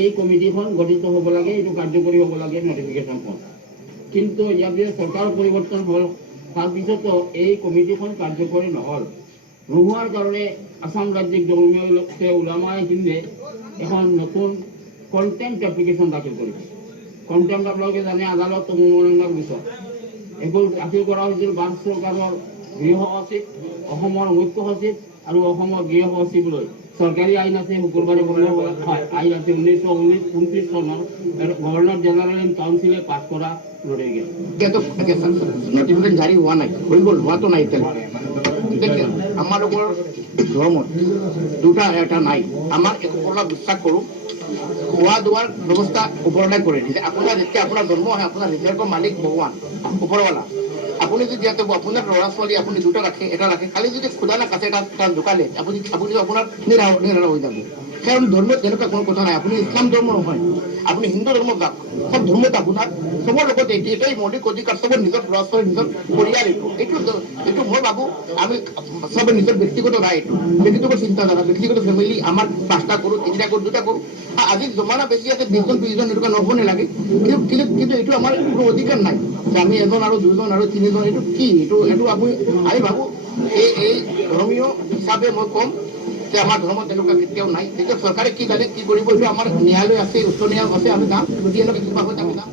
এই কমিটিখন গঠিত হ'ব লাগে, এইটো কাৰ্যকৰী হ'ব লাগে নটিফিকেশ্যনখন। কিন্তু ইয়াৰ পিছত চৰকাৰ পৰিৱৰ্তন হ'ল, তাৰপিছতো এই কমিটিখন কাৰ্যকৰী নহ'ল। নোহোৱাৰ কাৰণে আসাম ৰাজ্যিক জমিয়তে উলামায়ে হিন্দে এখন নতুন কণ্টেম্প্ট এপ্লিকেশ্যন দাখিল কৰিছে। কণ্টেম্প্ট আপোনালোকে জানে আদালত অৱমাননাৰ গোচৰ। এইবোৰ দাখিল কৰা হৈছিল ভাৰত চৰকাৰৰ গৃহ সচিব, অসমৰ মুখ্য সচিব আৰু অসমৰ গৃহ সচিবলৈ। চৰকাৰী আইন আছে, শুকুৰবাৰে বন্ধ হয়, আইন আছে 1929 চনৰ গভৰ্ণৰ জেনেৰেল ইন কাউন্সিলে পাছ কৰা নটিফিকেশন জাৰি হওয়া নাই, হয়ে গেল, হওয়া তো নাই। দেখেন আমালোকৰ ধৰ্মত দুটা এটা নাই। আমাৰ ওপৰলৈ বিশ্বাস কৰোঁ, খোৱা দোৱাৰ ব্যৱস্থা ওপৰলৈ কৰি দিছে। আপোনাৰ যেতিয়া আপোনাৰ জন্ম হয়, আপোনাৰ হৃদয়ৰ মালিক ভগৱান ওপৰৱালা। আপুনি যদি ইয়াতে আপোনাৰ ল'ৰা ছোৱালী আপুনি দুটা ৰাখে, এটা ৰাখে, খালি যদি খুদা না কাছে এটা ঢুকালে আপুনি আপোনাৰ নিৰা হৈ যাব। কাৰণ ধৰ্মত তেনেকুৱা কোনো কথা নাই। আপুনি ইছলাম ধৰ্ম নহয়, আপুনি হিন্দু ধৰ্ম যাওক, সব ধৰ্মত আপোনাৰ চবৰ লগত এটাই মৌলিক অধিকাৰ, চবৰ নিজৰ ল'ৰা ছোৱালী নিজৰ পৰিয়াল। এইটো মই ভাবোঁ আমি চবে নিজৰ ব্যক্তিগত ৰায়, এইটো ব্যক্তিগত চিন্তাধাৰা, ব্যক্তিগত ফেমিলি। আমাৰ 5টা কৰোঁ, 3টা কৰোঁ, 2টা কৰোঁ। আজি জমানা বেছি আছে, 20জন 20জন এনেকুৱা নহ'ব নালাগে। কিন্তু এইটো আমাৰ কোনো অধিকাৰ নাই যে আমি এজন আৰু 2জন আৰু 3জন। এইটো কি? এইটো আমি ভাবোঁ এই ধৰ্মীয় হিচাপে মই ক'ম যে আমাৰ ধৰ্মত তেনেকুৱা কেতিয়াও নাই। তেতিয়া চৰকাৰে কি জানে কি কৰিব, এইটো আমাৰ ন্যায়ালয় আছে, উচ্চ ন্যায়ালয় আছে, আমি যাম, যদি এনেকুৱা কিবা হয় আমি যাম।